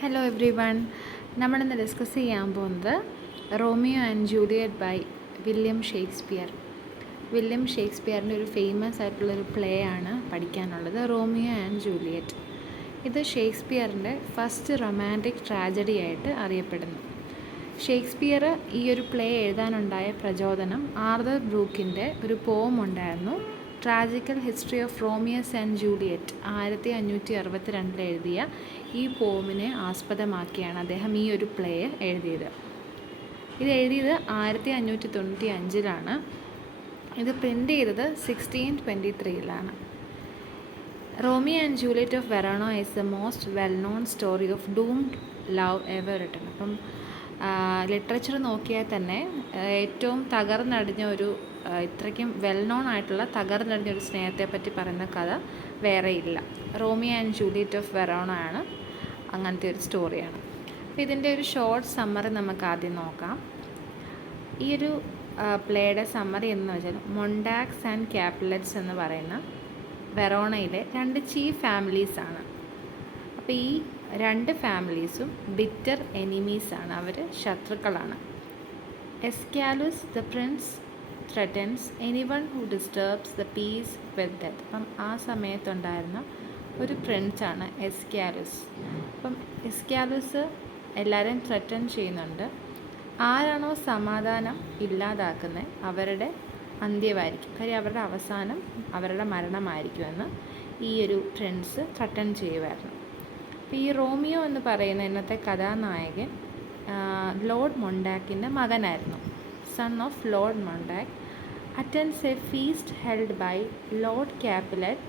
Hello everyone. നമ്മളിന്ന് discuss ചെയ്യാൻ പോകുന്നത് Romeo and Juliet by William Shakespeare. William ഷേക്സ്പിയറിൻ്റെ ഒരു ഫേമസ് ആയിട്ടുള്ളൊരു പ്ലേ ആണ് പഠിക്കാനുള്ളത്, റോമിയോ ആൻഡ് ജൂലിയറ്റ്. ഇത് ഷേക്സ്പിയറിൻ്റെ ഫസ്റ്റ് റൊമാൻറ്റിക് ട്രാജഡി ആയിട്ട് അറിയപ്പെടുന്നു. ഷേക്സ്പിയർ ഈ ഒരു പ്ലേ എഴുതാനുണ്ടായ പ്രചോദനം ആർതർ ബ്രൂക്കിൻ്റെ ഒരു പോം ഉണ്ടായിരുന്നു, tragical history of Romeos and Juliet. 1562 എഴുതിയ ഈ പോമിനെ ആസ്പദമാക്കിയാണ് അദ്ദേഹം ഈ ഒരു പ്ലേ എഴുതിയത്. ഇത് എഴുതിയത് 1595 ഇത് പ്രിൻ്റ് ചെയ്തത് 1623 Romeo and Juliet of Verona is the most well known story of doomed love ever written. അപ്പം ലിറ്ററേച്ചർ നോക്കിയാൽ തന്നെ ഏറ്റവും തകർന്നടിഞ്ഞ ഒരു ഇത്രയ്ക്കും വെൽ നോൺ ആയിട്ടുള്ള തകർന്നടിഞ്ഞൊരു സ്നേഹത്തെപ്പറ്റി പറയുന്ന കഥ വേറെ ഇല്ല. Romeo and Juliet of Verona ആണ് അങ്ങനത്തെ ഒരു സ്റ്റോറിയാണ്. അപ്പോൾ ഇതിൻ്റെ ഒരു ഷോർട്ട് സമ്മറി നമുക്ക് ആദ്യം നോക്കാം. ഈ ഒരു പ്ലേയുടെ സമ്മറി എന്ന് വെച്ചാൽ മൊണ്ടാക്സ് ആൻഡ് ക്യാപ്പുലറ്റ്സ് എന്ന് പറയുന്ന വെറോണയിലെ 2 ചീഫ് ഫാമിലീസാണ്. അപ്പോൾ ഈ 2 ഫാമിലീസും ബിറ്റർ എനിമീസാണ്, അവർ ശത്രുക്കളാണ്. Escalus the prince threatens anyone who disturbs the peace with death. അപ്പം ആ സമയത്തുണ്ടായിരുന്ന ഒരു പ്രിൻസാണ് എസ്കാലുസ്. അപ്പം എസ്കാലുസ് എല്ലാവരെയും ത്രെറ്റൻ ചെയ്യുന്നുണ്ട്. ആരാണോ സമാധാനം ഇല്ലാതാക്കുന്നത് അവരുടെ അന്ത്യമായിരിക്കും, കാര്യം അവരുടെ അവസാനം അവരുടെ മരണമായിരിക്കുമെന്ന് ഈ ഒരു പ്രിൻസ് ത്രെറ്റൻ ചെയ്യുമായിരുന്നു. അപ്പോൾ ഈ റോമിയോ എന്ന് പറയുന്ന ഇന്നത്തെ കഥാനായകൻ ലോർഡ് മൊണ്ടാക്കിൻ്റെ മകനായിരുന്നു. Son of lord Montague attends a feast held by Lord Capulet,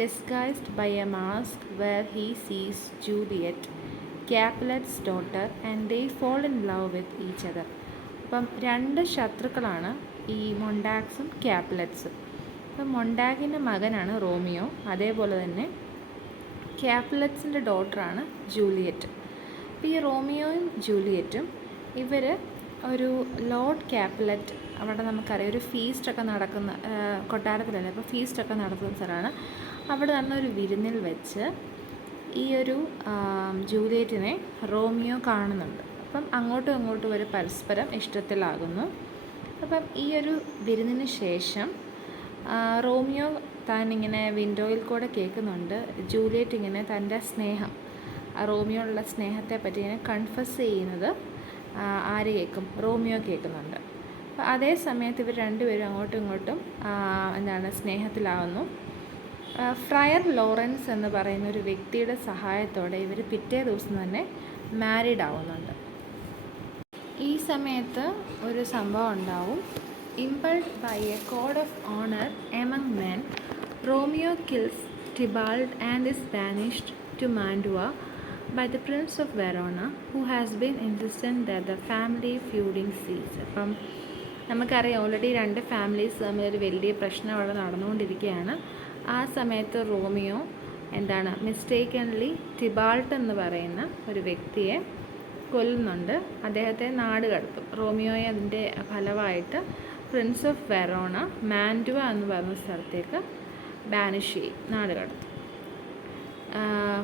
disguised by a mask, where he sees Juliet, Capulet's daughter, and they fall in love with each other. അപ്പം 2 ശത്രുക്കളാണ് ഈ മൊണ്ടാക്സും ക്യാപ്പുലറ്റ്സും. അപ്പം മൊണ്ടാക്കിൻ്റെ മകനാണ് റോമിയോ, അതേപോലെ തന്നെ ക്യാപ്പുലറ്റ്സിൻ്റെ ഡോട്ടറാണ് Juliet. അപ്പോൾ ഈ റോമിയോയും ജൂലിയറ്റും ഇവർ ഒരു ലോർഡ് ക്യാപ്പുലറ്റ്, അവിടെ നമുക്കറിയാം ഒരു ഫീസ്റ്റൊക്കെ നടക്കുന്ന കൊട്ടാരത്തിലല്ലേ, അപ്പോൾ ഫീസ്റ്റൊക്കെ നടത്തുന്ന സ്ഥലമാണ്. അവിടെ നടന്നൊരു വിരുന്നിൽ വെച്ച് ഈ ഒരു ജൂലിയറ്റിനെ റോമിയോ കാണുന്നുണ്ട്. അപ്പം അങ്ങോട്ടും ഇങ്ങോട്ടും ഒരു പരസ്പരം ഇഷ്ടത്തിലാകുന്നു. അപ്പം ഈ ഒരു വിരുന്നിന് ശേഷം റോമിയോ താനിങ്ങനെ വിൻഡോയിൽ കൂടെ കേൾക്കുന്നുണ്ട് ജൂലിയറ്റ് ഇങ്ങനെ തൻ്റെ സ്നേഹം, റോമിയോയുള്ള സ്നേഹത്തെ പറ്റി ഇങ്ങനെ കൺഫസ് ചെയ്യുന്നത് ആര് കേൾക്കും? റോമിയോ കേൾക്കുന്നുണ്ട്. അപ്പോൾ അതേ സമയത്ത് ഇവർ രണ്ടുപേരും അങ്ങോട്ടും ഇങ്ങോട്ടും സ്നേഹത്തിലാവുന്നു. ഫ്രയർ ലോറൻസ് എന്ന് പറയുന്ന ഒരു വ്യക്തിയുടെ സഹായത്തോടെ ഇവർ പിറ്റേ ദിവസം തന്നെ മാരീഡ് ആവുന്നുണ്ട്. ഈ സമയത്ത് ഒരു സംഭവം ഉണ്ടാവും. Impelled by a code of honour among men, Romeo kills Tybalt and is banished to Mantua by the Prince of Verona, who has been insistent that the family feuding cease. അപ്പം നമുക്കറിയാം already 2 families തമ്മിലൊരു വലിയ പ്രശ്നം അവിടെ നടന്നുകൊണ്ടിരിക്കുകയാണ്. ആ സമയത്ത് Romeo മിസ്റ്റേക്കൻലി ടിബാൾട്ട് എന്ന് പറയുന്ന ഒരു വ്യക്തിയെ കൊല്ലുന്നുണ്ട്, അദ്ദേഹത്തെ നാട് കടത്തും. റോമിയോയെ അതിൻ്റെ ഫലമായിട്ട് പ്രിൻസ് ഓഫ് വെറോണ മാൻഡുവ എന്ന് പറയുന്ന സ്ഥലത്തേക്ക് ബാനിഷ് ചെയ്യും, നാട് കടത്തും.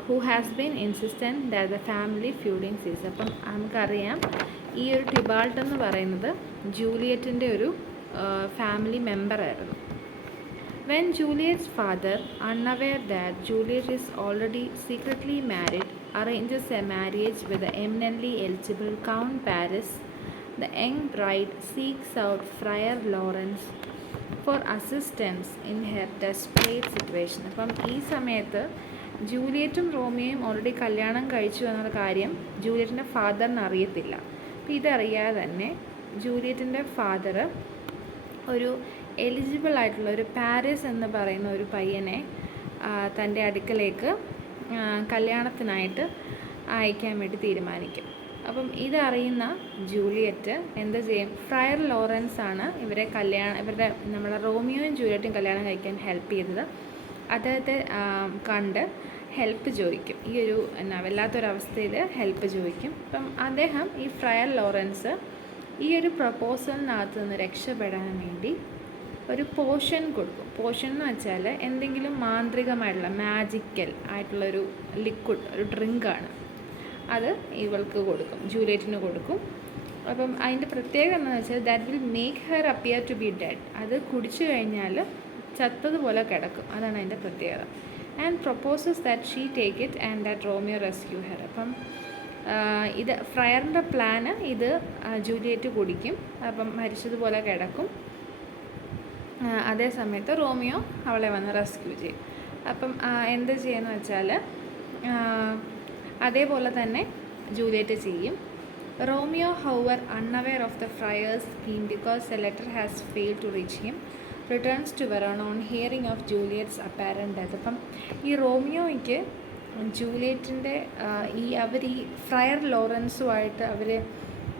Who has been insistent that the family feuding cease. അപ്പം നമുക്കറിയാം ഈ ഒരു ടിബാൾട്ട് എന്ന് പറയുന്നത് ജൂലിയറ്റിൻ്റെ ഒരു ഫാമിലി മെമ്പറായിരുന്നു. When Juliet's father, unaware that Juliet is already secretly married, arranges a marriage with the eminently eligible Count Paris, the young bride seeks out Friar Lawrence for assistance in her desperate situation. അപ്പം ഈ സമയത്ത് ജൂലിയറ്റും റോമിയോയും already കല്യാണം കഴിച്ചു എന്നുള്ള കാര്യം ജൂലിയറ്റിൻ്റെ ഫാദറിന് അറിയത്തില്ല. അപ്പോൾ ഇതറിയാതെ തന്നെ ജൂലിയറ്റിൻ്റെ ഫാദർ ഒരു എലിജിബിൾ ആയിട്ടുള്ള ഒരു പാരീസ് എന്ന് പറയുന്ന ഒരു പയ്യനെ തൻ്റെ അടുക്കലേക്ക് കല്യാണത്തിനായിട്ട് അയക്കാൻ വേണ്ടി തീരുമാനിക്കും. അപ്പം ഇതറിയുന്ന ജൂലിയറ്റ് എന്ത് ചെയ്യും? ഫ്രയർ ലോറൻസ് ആണ് ഇവരുടെ നമ്മളെ റോമിയോയും ജൂലിയറ്റും കല്യാണം കഴിക്കാൻ ഹെൽപ്പ് ചെയ്തത്. അദ്ദേഹത്തെ കണ്ട് ഹെൽപ്പ് ചോദിക്കും, ഈ ഒരു വല്ലാത്തൊരവസ്ഥയിൽ ഹെൽപ്പ് ചോദിക്കും. അപ്പം അദ്ദേഹം ഈ ഫ്രയർ ലോറൻസ് ഈ ഒരു പ്രപ്പോസലിനകത്ത് നിന്ന് രക്ഷപ്പെടാൻ വേണ്ടി ഒരു പോഷൻ കൊടുക്കും. പോഷൻ എന്ന് വെച്ചാൽ എന്തെങ്കിലും മാന്ത്രികമായിട്ടുള്ള മാജിക്കൽ ആയിട്ടുള്ളൊരു ലിക്വിഡ്, ഒരു ഡ്രിങ്കാണ്. അത് ഇവൾക്ക് കൊടുക്കും, ജൂലിയറ്റിന് കൊടുക്കും. അപ്പം അതിൻ്റെ പ്രത്യേകത എന്താണെന്ന് വെച്ചാൽ that will make her appear to be dead. അത് കുടിച്ചു കഴിഞ്ഞാൽ ചത്തതുപോലെ കിടക്കും, അതാണ് അതിൻ്റെ പ്രത്യേകത. And proposes that she take it and that Romeo rescue her. അപ്പം ഇത് ഫ്രയറിൻ്റെ പ്ലാന്, ഇത് ജൂലിയറ്റ് കുടിക്കും, അപ്പം മരിച്ചതുപോലെ കിടക്കും. അതേ സമയത്ത് റോമിയോ അവളെ വന്ന് റെസ്ക്യൂ ചെയ്യും. അപ്പം എന്ത് ചെയ്യുമെന്ന് വെച്ചാൽ അതേപോലെ തന്നെ ജൂലിയറ്റ് ചെയ്യും. Romeo, however, unaware of the friar's scheme because the letter has failed to reach him, returns to Verona on hearing of Juliet's apparent death. അപ്പം ഈ റോമിയോയ്ക്ക് ജൂലിയറ്റിൻ്റെ ഈ ഫ്രയർ ലോറൻസുമായിട്ട് അവർ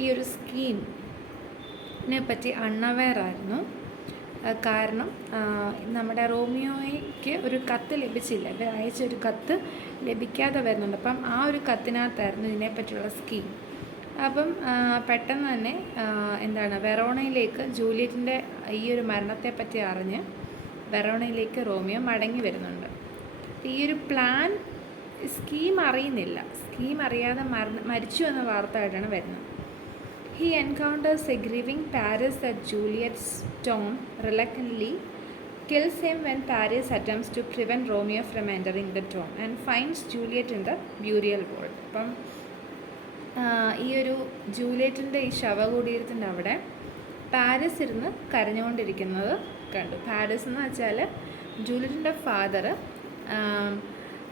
ഈ ഒരു സ്കീമിനെ പറ്റി അൺഅവെയർ ആയിരുന്നു. കാരണം നമ്മുടെ റോമിയോയ്ക്ക് ഒരു കത്ത് ലഭിച്ചില്ല, ഇവർ അയച്ചൊരു കത്ത് ലഭിക്കാതെ വരുന്നുണ്ട്. അപ്പം ആ ഒരു കത്തിനകത്തായിരുന്നു ഇതിനെപ്പറ്റിയുള്ള സ്കീം. അപ്പം പെട്ടെന്ന് തന്നെ വെറോണയിലേക്ക് ജൂലിയറ്റിൻ്റെ ഈ ഒരു മരണത്തെപ്പറ്റി അറിഞ്ഞ് വെറോണയിലേക്ക് റോമിയോ മടങ്ങി വരുന്നുണ്ട്. ഈ ഒരു സ്കീം അറിയുന്നില്ല, സ്കീം അറിയാതെ മരിച്ചു എന്ന വാർത്തയായിട്ടാണ് വരുന്നത്. He encounters a grieving Paris at Juliet's tomb, reluctantly kills him when Paris attempts to prevent Romeo from entering the tomb and finds Juliet in the burial vault. അപ്പം ഈ ഒരു ജൂലിയറ്റിൻ്റെ ഈ ശവകുടീരത്തിൻ്റെ അവിടെ പാരിസ് ഇരുന്ന് കരഞ്ഞുകൊണ്ടിരിക്കുന്നത് കണ്ടു. പാരിസ് എന്ന് വെച്ചാൽ ജൂലിയറ്റിൻ്റെ ഫാദർ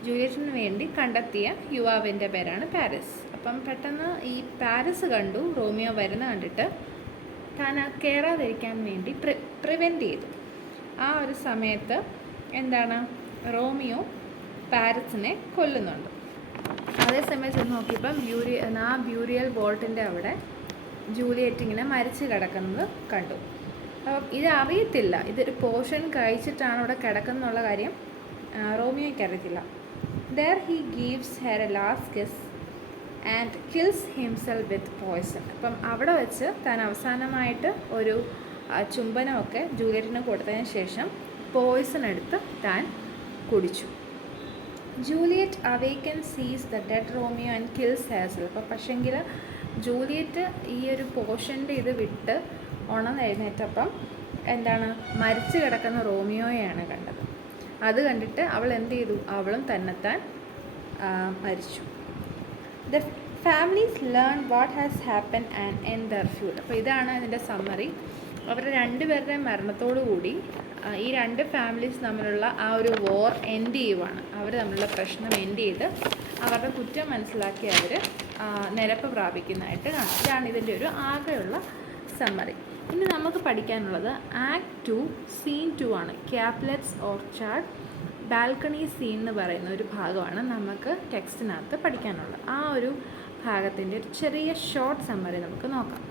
ജൂലിയറ്റിന് വേണ്ടി കണ്ടെത്തിയ യുവാവിൻ്റെ പേരാണ് പാരിസ്. അപ്പം പെട്ടെന്ന് ഈ പാരിസ് കണ്ടു റോമിയോ വരുന്ന കണ്ടിട്ട് താൻ കയറാതിരിക്കാൻ വേണ്ടി പ്രിവെൻറ്റ് ചെയ്തു. ആ ഒരു സമയത്ത് റോമിയോ പാരിസിനെ കൊല്ലുന്നുണ്ട്. അതേസമയം ചെന്ന് നോക്കിയപ്പം ബ്യൂരിയൽ വോൾട്ടിൻ്റെ അവിടെ ജൂലിയറ്റ് ഇങ്ങനെ മരിച്ചു കിടക്കുന്നത് കണ്ടു. അപ്പം ഇത് അറിയത്തില്ല, ഇതൊരു പോർഷൻ കഴിച്ചിട്ടാണ് അവിടെ കിടക്കുന്നുള്ള കാര്യം റോമിയോയ്ക്ക് അറിയത്തില്ല. There he gives her a last kiss and kills himself with poison. അപ്പം അവിടെ വെച്ച് താൻ അവസാനമായിട്ട് ഒരു ചുംബനമൊക്കെ ജൂലിയറ്റിന് കൊടുത്തതിന് ശേഷം പോയിസൺ എടുത്ത് താൻ കുടിച്ചു. Juliet awakens, sees the dead Romeo and kills herself. അപ്പം പക്ഷെങ്കിൽ ജൂലിയറ്റ് ഈ ഒരു പോർഷൻ്റെ ഇത് വിട്ട് ഉണർന്നെഴുന്നേറ്റപ്പം മരിച്ചു കിടക്കുന്ന റോമിയോയെയാണ് കണ്ടത്. അത് കണ്ടിട്ട് അവൾ എന്ത് ചെയ്തു, അവളും തന്നെത്താൻ മരിച്ചു. The families learn what has happen and end there ഫ്യൂഡ്. അപ്പോൾ ഇതാണ് ഇതിൻ്റെ സമ്മറി. അവരുടെ രണ്ടുപേരുടെയും മരണത്തോടു കൂടി ഈ രണ്ട് ഫാമിലീസ് തമ്മിലുള്ള ആ ഒരു വോർ എൻഡ് ചെയ്യുവാണ്. അവർ തമ്മിലുള്ള പ്രശ്നം എൻഡ് ചെയ്ത് അവരുടെ കുറ്റം മനസ്സിലാക്കി അവർ നിരപ്പ് പ്രാപിക്കുന്നതായിട്ട് കാണാം. ഇതാണ് ഇതിൻ്റെ ഒരു ആകെയുള്ള സമ്മറി. ഇനി നമുക്ക് പഠിക്കാനുള്ളത് ആക്ട് 2 സീൻ 2 ആണ്. ക്യാപ്ലെറ്റ്സ് ഓർച്ചാർഡ് ബാൽക്കണി സീൻ എന്ന് പറയുന്ന ഒരു ഭാഗമാണ് നമുക്ക് ടെക്സ്റ്റിനകത്ത് പഠിക്കാനുള്ളത്. ആ ഒരു ഭാഗത്തിൻ്റെ ഒരു ചെറിയ ഷോർട്ട് സമ്മറി നമുക്ക് നോക്കാം.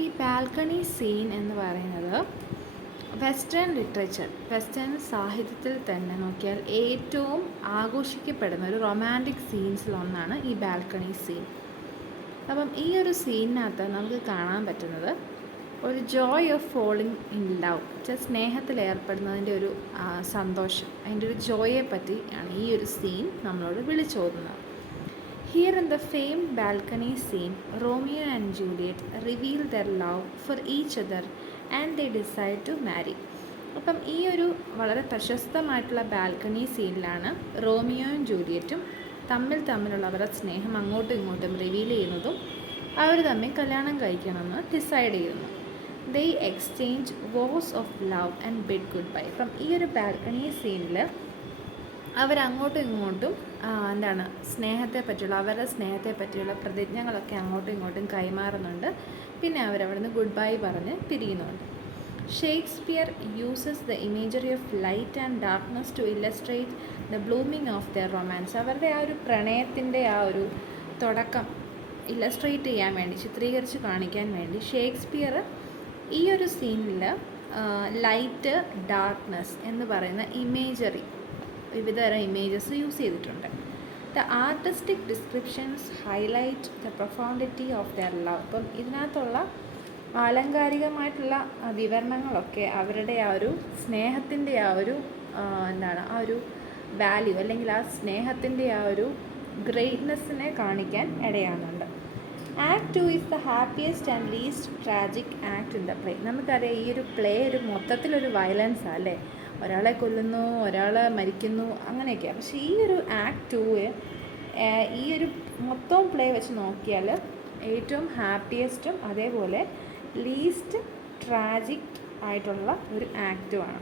ഈ ബാൽക്കണി സീൻ എന്ന് പറയുന്നത് വെസ്റ്റേൺ സാഹിത്യത്തിൽ തന്നെ നോക്കിയാൽ ഏറ്റവും ആഘോഷിക്കപ്പെടുന്ന ഒരു റൊമാൻറ്റിക് സീൻസിലൊന്നാണ് ഈ ബാൽക്കണി സീൻ. അപ്പം ഈ ഒരു സീനിനകത്ത് നമുക്ക് കാണാൻ പറ്റുന്നത് ഒരു joy of falling in love, സ്നേഹത്തിൽ ഏർപ്പെടുന്നതിൻ്റെ ഒരു സന്തോഷം, അതിൻ്റെ ഒരു ജോയെ പറ്റി ആണ് ഈ ഒരു സീൻ നമ്മളോട് വിളിച്ചോതുന്നത്. Here in the famed balcony scene, Romeo and Juliet reveal their love for each other and they decide to marry. അപ്പം ഈ ഒരു വളരെ പ്രശസ്തമായിട്ടുള്ള ബാൽക്കണി സീനിലാണ് റോമിയോയും ജൂലിയറ്റും തമ്മിലുള്ള അവരുടെ സ്നേഹം അങ്ങോട്ടും ഇങ്ങോട്ടും റിവീൽ ചെയ്യുന്നതും അവർ തമ്മിൽ കല്യാണം കഴിക്കണമെന്ന് ഡിസൈഡ് ചെയ്യുന്നു. They exchange vows of love and bid goodbye. അപ്പം ഈ ഒരു ബാൽക്കണി സീനിൽ അവരങ്ങോട്ടും ഇങ്ങോട്ടും സ്നേഹത്തെ പറ്റിയുള്ള പ്രതിജ്ഞകളൊക്കെ അങ്ങോട്ടും ഇങ്ങോട്ടും കൈമാറുന്നുണ്ട്. പിന്നെ അവരവിടുന്ന് ഗുഡ് ബൈ പറഞ്ഞ് പിരിയുന്നുണ്ട്. Shakespeare uses the imagery of light and darkness to illustrate the blooming of their romance. അവരുടെ ആ ഒരു പ്രണയത്തിൻ്റെ ആ ഒരു തുടക്കം ഇല്ലസ്ട്രേറ്റ് ചെയ്യാൻ വേണ്ടി, ചിത്രീകരിച്ച് കാണിക്കാൻ വേണ്ടി ഷേക്സ്പിയർ ഈ ഒരു സീനിൽ ലൈറ്റ്, ഡാർക്ക്നെസ് എന്ന് പറയുന്ന ഇമേജറി, വിവിധതരം ഇമേജസ് യൂസ് ചെയ്തിട്ടുണ്ട്. The artistic descriptions highlight the profundity of their love. അപ്പം ഇതിനകത്തുള്ള ആലങ്കാരികമായിട്ടുള്ള വിവരണങ്ങളൊക്കെ അവരുടെ ആ ഒരു സ്നേഹത്തിൻ്റെ ആ ഒരു ആ ഒരു വാല്യൂ, അല്ലെങ്കിൽ ആ സ്നേഹത്തിൻ്റെ ആ ഒരു ഗ്രേറ്റ്നെസ്സിനെ കാണിക്കാൻ ഇടയാകുന്നുണ്ട്. Act 2 is the happiest and least tragic act in the play. നമുക്കറിയാം ഈ ഒരു പ്ലേ ഒരു മൊത്തത്തിലൊരു വയലൻസാണ് അല്ലേ, ഒരാളെ കൊല്ലുന്നു, ഒരാൾ മരിക്കുന്നു, അങ്ങനെയൊക്കെയാണ്. പക്ഷേ ഈ ഒരു ആക്ട് 2 ഈ ഒരു മൊത്തം പ്ലേ വെച്ച് നോക്കിയാൽ ഏറ്റവും ഹാപ്പിയസ്റ്റും അതേപോലെ ലീസ്റ്റ് ട്രാജിക് ആയിട്ടുള്ള ഒരു ആക്റ്റുമാണ്.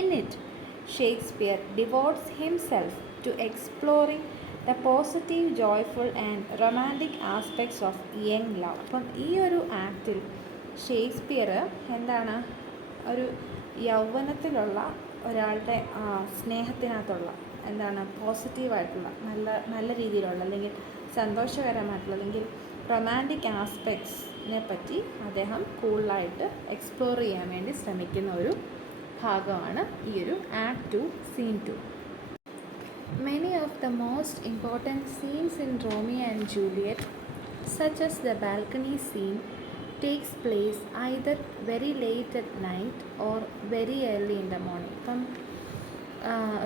In it Shakespeare devotes himself to exploring the positive joyful and romantic aspects of young love. അപ്പം ഈ ഒരു ആക്റ്റിൽ ഷേക്സ്പിയർ എന്താണ്, ഒരു യൗവനത്തിലുള്ള ഒരാളുടെ സ്നേഹത്തിനകത്തുള്ള എന്താണ് പോസിറ്റീവായിട്ടുള്ള നല്ല രീതിയിലുള്ള അല്ലെങ്കിൽ സന്തോഷകരമായിട്ടുള്ള അല്ലെങ്കിൽ റൊമാൻറ്റിക് ആസ്പെക്ട്സിനെ പറ്റി അദ്ദേഹം കൂടുതലായിട്ട് എക്സ്പ്ലോർ ചെയ്യാൻ വേണ്ടി ശ്രമിക്കുന്ന ഒരു ഭാഗമാണ് ഈ ഒരു act 2 scene 2. Many of the most important scenes in Romeo and Juliet, such as the balcony scene, takes place either very late at night or very early in the morning. അപ്പം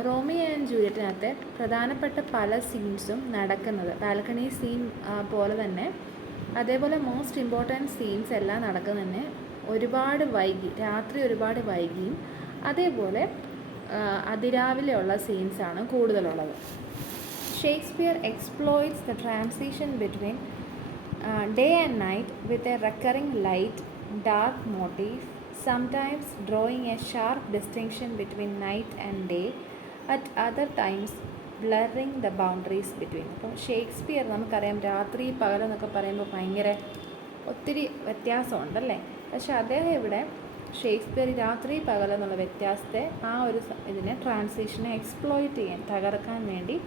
Romeo and ജൂലിയറ്റിനകത്തെ പ്രധാനപ്പെട്ട പല സീൻസും നടക്കുന്നത് balcony scene പോലെ തന്നെ, അതേപോലെ most important scenes എല്ലാം നടക്കുന്നതന്നെ ഒരുപാട് വൈകി, രാത്രി ഒരുപാട് വൈകിയും അതേപോലെ അതിരാവിലെയുള്ള സീൻസാണ് കൂടുതലുള്ളത്. Shakespeare exploits the transition between day and night with a recurring light dark motive, sometimes drawing a sharp distinction between night and day, at other times blurring the boundaries between. അപ്പോൾ Shakespeare നമുക്കറിയാം രാത്രി പകലെന്നൊക്കെ പറയുമ്പോൾ ഭയങ്കര ഒത്തിരി വ്യത്യാസമുണ്ടല്ലേ, പക്ഷെ അദ്ദേഹം ഇവിടെ Shakespeare രാത്രി പകലെന്നുള്ള വ്യത്യാസത്തെ ആ ഒരു ഇതിനെ ട്രാൻസിഷനെ എക്സ്പ്ലോയിറ്റ് ചെയ്യാൻ തകർക്കാൻ വേണ്ടി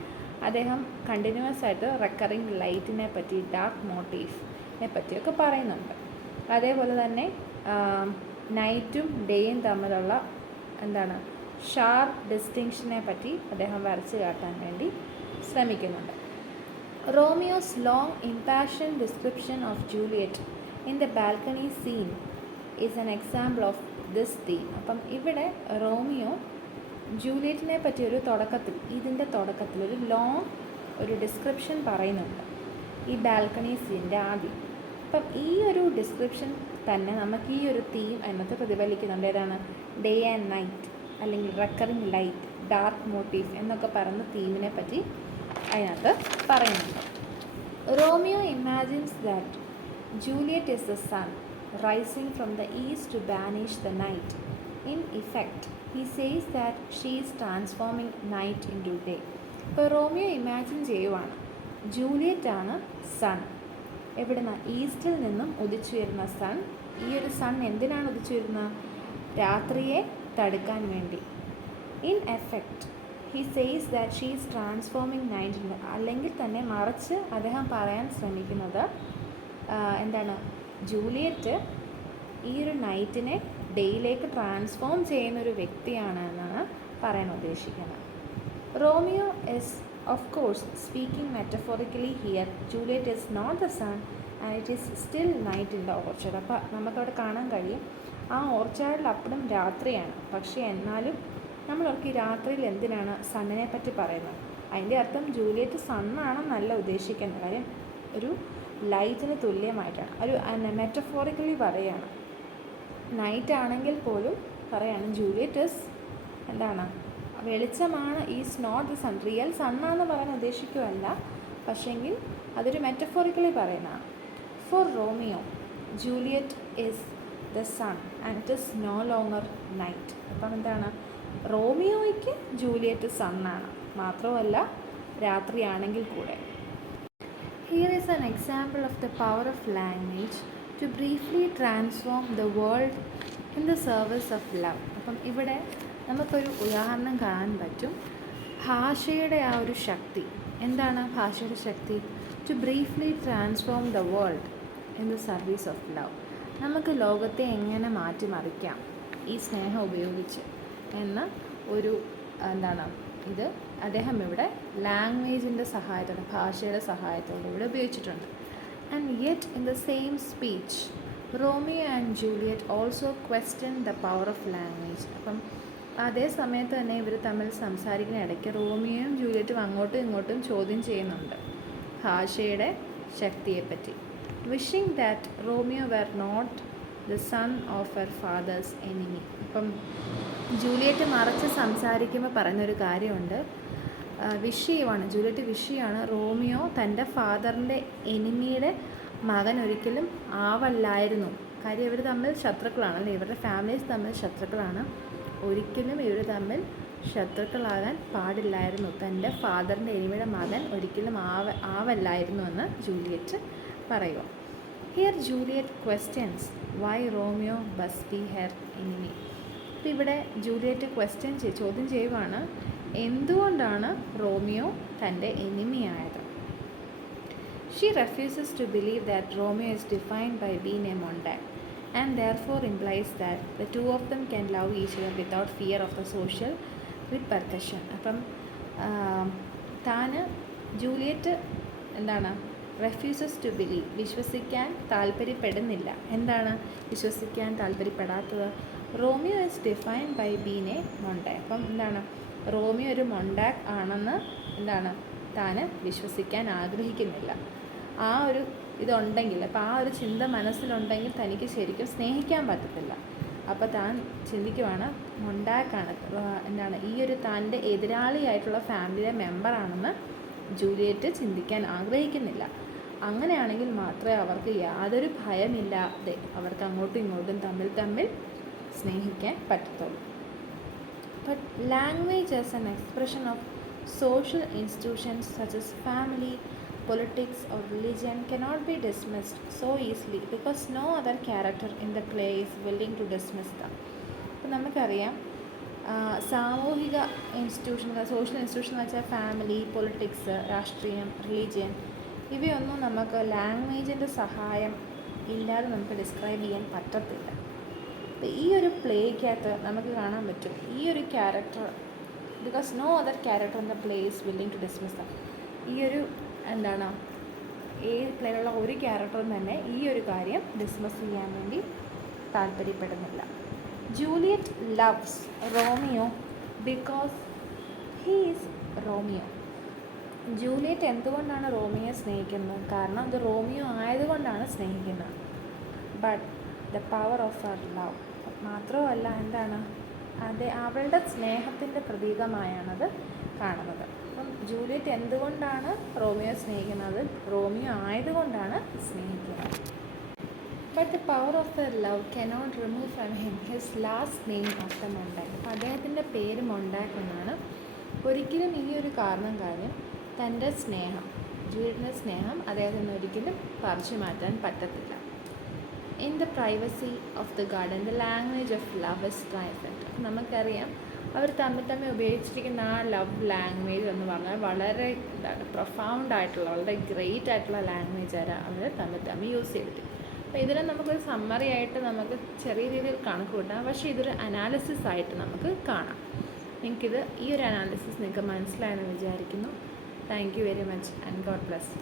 അദ്ദേഹം കണ്ടിന്യൂസ് ആയിട്ട് റെക്കറിങ് ലൈറ്റിനെ പറ്റി ഡാർക്ക് മോട്ടീഫിനെ പറ്റിയൊക്കെ പറയുന്നുണ്ട്. അതേപോലെ തന്നെ നൈറ്റും ഡേയും തമ്മിലുള്ള എന്താണ് ഷാർപ്പ് ഡിസ്റ്റിങ്ഷനെ പറ്റി അദ്ദേഹം വരച്ച് കാട്ടാൻ വേണ്ടി ശ്രമിക്കുന്നുണ്ട്. Romeo's long impassioned description of Juliet in the balcony scene is an example of this theme. അപ്പം ഇവിടെ റോമിയോ ജൂലിയറ്റിനെ പറ്റി ഇതിൻ്റെ തുടക്കത്തിൽ ഒരു ലോങ് ഒരു ഡിസ്ക്രിപ്ഷൻ പറയുന്നുണ്ട് ഈ ബാൽക്കണി സീൻ്റെ ആദ്യം. അപ്പം ഈ ഒരു ഡിസ്ക്രിപ്ഷൻ തന്നെ നമുക്ക് ഈ ഒരു തീം അതിനകത്ത് പ്രതിഫലിക്കുന്നുണ്ട്. ഏതാണ്? ഡേ ആൻഡ് നൈറ്റ് അല്ലെങ്കിൽ റെക്കറിങ് ലൈറ്റ്, ഡാർക്ക് മോട്ടീവ് എന്നൊക്കെ പറയുന്ന തീമിനെ പറ്റി അതിനകത്ത് പറയുന്നുണ്ട്. Romeo imagines that Juliet is the sun rising from the east to banish the night. In effect, he says that she is transforming night into day. ഇപ്പോൾ Romeo imagine ചെയ്യുവാണ് Juliet ആണ് sun. എവിടുന്ന? ഈസ്റ്റിൽ നിന്നും ഉദിച്ചുയരുന്ന സൺ. ഈ ഒരു sun എന്തിനാണ് ഉദിച്ചുയരുന്നത്? രാത്രിയെ തടുക്കാൻ വേണ്ടി. In effect he says that she is transforming night. അല്ലെങ്കിൽ തന്നെ മറിച്ച് അദ്ദേഹം പറയാൻ ശ്രമിക്കുന്നത് എന്താണ്? ജൂലിയറ്റ് ഈ ഒരു നൈറ്റിനെ ഡേയിലേക്ക് ട്രാൻസ്ഫോം ചെയ്യുന്നൊരു വ്യക്തിയാണ് എന്നാണ് പറയാൻ ഉദ്ദേശിക്കുന്നത്. Romeo is of course speaking metaphorically here. Juliet is not the sun and it is still night in the orchard. അപ്പോൾ നമുക്കവിടെ കാണാൻ കഴിയും ആ ഓർച്ചാർഡിൽ അപ്പോഴും രാത്രിയാണ്. പക്ഷേ എന്നാലും നമ്മളവർക്ക് ഈ രാത്രിയിൽ എന്തിനാണ് സണ്ണിനെ പറ്റി പറയുന്നത്? അതിൻ്റെ അർത്ഥം ജൂലിയറ്റ് സണ്ണാണെന്നല്ല ഉദ്ദേശിക്കുന്നത്. കാര്യം ഒരു ലൈറ്റിന് തുല്യമായിട്ടാണ്, ഒരു മെറ്റഫോറിക്കലി പറയുകയാണ്. നൈറ്റ് ആണെങ്കിൽ പോലും പറയുകയാണ് ജൂലിയറ്റ് ഇസ് എന്താണ്? വെളിച്ചമാണ്. Is not the sun. Real സണ്ണാന്ന് പറയാൻ ഉദ്ദേശിക്കുകയല്ല, പക്ഷെങ്കിൽ അതൊരു മെറ്റഫോറിക്കലി പറയുന്നതാണ്. For Romeo Juliet is the sun and it is no longer night. അപ്പം എന്താണ്? റോമിയോയ്ക്ക് ജൂലിയറ്റ് സണ്ണാണ്, മാത്രമല്ല രാത്രിയാണെങ്കിൽ കൂടെ. Here is an example of the power of language to briefly transform the world in the service of love. അപ്പം ഇവിടെ നമുക്കൊരു ഉദാഹരണം കാണാൻ പറ്റും. ഭാഷയുടെ ആ ഒരു ശക്തി എന്താണ്? ഭാഷയുടെ ശക്തി to briefly transform the world in the service of love. നമുക്ക് ലോകത്തെ എങ്ങനെ മാറ്റിമറിക്കാം ഈ സ്നേഹം ഉപയോഗിച്ച് എന്ന ഒരു എന്താണ് ഇത് അദ്ദേഹം ഇവിടെ ലാംഗ്വേജിൻ്റെ സഹായത്തോടെ, ഭാഷയുടെ സഹായത്തോടെ ഇവിടെ ഉപയോഗിച്ചിട്ടുണ്ട്. And yet in the same speech Romeo and Juliet also question the power of language. അപ്പം അതേ സമയത്ത് തന്നെ ഇവർ തമ്മിൽ സംസാരിക്കുന്ന ഇടയ്ക്ക് റോമിയോയും ജൂലിയറ്റും അങ്ങോട്ടും ഇങ്ങോട്ടും ചോദ്യം ചെയ്യുന്നുണ്ട് ഭാഷയുടെ ശക്തിയെപ്പറ്റി. Wishing that Romeo were not the son of her father's enemy. ഇപ്പം ജൂലിയറ്റ് മറച്ച് സംസാരിക്കുമ്പോൾ പറയുന്നൊരു കാര്യമുണ്ട്, വിഷയമാണ്, ജൂലിയറ്റ് വിഷയമാണ് റോമിയോ തൻ്റെ ഫാദറിൻ്റെ എനിമിയുടെ മകൻ ഒരിക്കലും ആവല്ലായിരുന്നു. കാര്യം ഇവർ തമ്മിൽ ശത്രുക്കളാണ്, അല്ലേ, ഇവരുടെ ഫാമിലീസ് തമ്മിൽ ശത്രുക്കളാണ്. ഒരിക്കലും ഇവർ തമ്മിൽ ശത്രുക്കളാകാൻ പാടില്ലായിരുന്നു. തൻ്റെ ഫാദറിൻ്റെ എനിമിയുടെ മകൻ ഒരിക്കലും ആവല്ലായിരുന്നു എന്ന് ജൂലിയറ്റ് പറയുക. Here Juliet questions why Romeo must be her enemy. ഇപ്പം ഇവിടെ ജൂലിയറ്റ് ചോദ്യം ചെയ്യുവാണ്, എന്തുകൊണ്ടാണ് റോമിയോ തൻ്റെ എനിമിയായത്. She refuses to believe that Romeo is defined by being a montague, and therefore implies that the two of them can love each other without fear of the social repercussion. അപ്പം Juliet refuses to believe, വിശ്വസിക്കാൻ താല്പര്യപ്പെടുന്നില്ല. എന്താണ് വിശ്വസിക്കാൻ താല്പര്യപ്പെടാത്തത്? Romeo is defined by being a Montague. അപ്പം Romeo ഒരു മൊണ്ടാഗ് ആണെന്ന് താൻ വിശ്വസിക്കാൻ ആഗ്രഹിക്കുന്നില്ല. ആ ഒരു ഇതുണ്ടെങ്കിൽ, അപ്പോൾ ആ ഒരു ചിന്ത മനസ്സിലുണ്ടെങ്കിൽ തനിക്ക് ശരിക്കും സ്നേഹിക്കാൻ പറ്റത്തില്ല. അപ്പോൾ താൻ ചിന്തിക്കുവാണ് മൊണ്ടാഗാണ് ഈ ഒരു തൻ്റെ എതിരാളിയായിട്ടുള്ള ഫാമിലിയിലെ മെമ്പറാണെന്ന് ജൂലിയറ്റ് ചിന്തിക്കാൻ ആഗ്രഹിക്കുന്നില്ല. അങ്ങനെയാണെങ്കിൽ മാത്രമേ അവർക്ക് യാതൊരു ഭയമില്ലാതെ അവർക്ക് അങ്ങോട്ടും ഇങ്ങോട്ടും തമ്മിൽ സ്നേഹിക്കാൻ പറ്റത്തുള്ളൂ. But language as an expression of social institutions such as family, politics or religion cannot be dismissed so easily because no other character in the play is willing to dismiss them. അപ്പോൾ നമുക്കറിയാം സാമൂഹിക ഇൻസ്റ്റിറ്റ്യൂഷനുകൾ, social institution എന്ന് വെച്ചാൽ family, politics, രാഷ്ട്രീയം, religion, ഇവയൊന്നും നമുക്ക് ലാംഗ്വേജിൻ്റെ സഹായം ഇല്ലാതെ നമുക്ക് ഡിസ്ക്രൈബ് ചെയ്യാൻ പറ്റത്തില്ല. അപ്പോൾ ഈ ഒരു പ്ലേക്കകത്ത് നമുക്ക് കാണാൻ പറ്റും ഈ ഒരു character, because no other character in the play is willing to dismiss them. ഈ ഒരു ഈ പ്ലേയിലുള്ള ഒരു ക്യാരക്ടറും തന്നെ ഈ ഒരു കാര്യം ഡിസ്മിസ് ചെയ്യാൻ വേണ്ടി താല്പര്യപ്പെടുന്നില്ല. Juliet loves Romeo because he is Romeo. Juliet എന്തുകൊണ്ടാണ് റോമിയോയെ സ്നേഹിക്കുന്നത്? കാരണം അത് റോമിയോ ആയതുകൊണ്ടാണ് സ്നേഹിക്കുന്നത്. But the power of her love, മാത്രമല്ല അവളുടെ സ്നേഹത്തിൻ്റെ പ്രതീകമായാണത് കാണുന്നത്. അപ്പം ജൂലിയറ്റ് എന്തുകൊണ്ടാണ് റോമിയോ സ്നേഹിക്കുന്നത്? റോമിയോ ആയതുകൊണ്ടാണ് സ്നേഹിക്കുന്നത്. But the power of the love cannot remove from him his last name of the Montague. അപ്പം അദ്ദേഹത്തിൻ്റെ പേര് മൊണ്ടാഗ് എന്നാണ്. ഒരിക്കലും ഈ ഒരു കാര്യം തൻ്റെ സ്നേഹം, ജൂലിയറ്റിൻ്റെ സ്നേഹം അദ്ദേഹത്തിന് ഒരിക്കലും പറിച്ചു മാറ്റാൻ പറ്റത്തില്ല. In the privacy of the garden the language of love is triumphant. നമുക്കറിയാം അവർ തമ്മിൽ ഉപയോഗിച്ചിരിക്കുന്ന ആ ലവ് ലാംഗ്വേജ് എന്ന് പറഞ്ഞാൽ വളരെ പ്രൊഫൗണ്ട് ആയിട്ടുള്ള, വളരെ ഗ്രേറ്റ് ആയിട്ടുള്ള ലാംഗ്വേജ് അവർ തമ്മിൽ യൂസ് ചെയ്തിട്ട്. അപ്പോൾ ഇതിനെ നമുക്കൊരു സമ്മറി ആയിട്ട് നമുക്ക് ചെറിയ രീതിയിൽ കണക്ക് കൂട്ടാം, പക്ഷേ ഇതൊരു അനാലിസിസ് ആയിട്ട് നമുക്ക് കാണാം. ഈ ഒരു അനാലിസിസ് നിങ്ങൾക്ക് മനസ്സിലായെന്ന് വിചാരിക്കുന്നു. Thank you very much and God bless.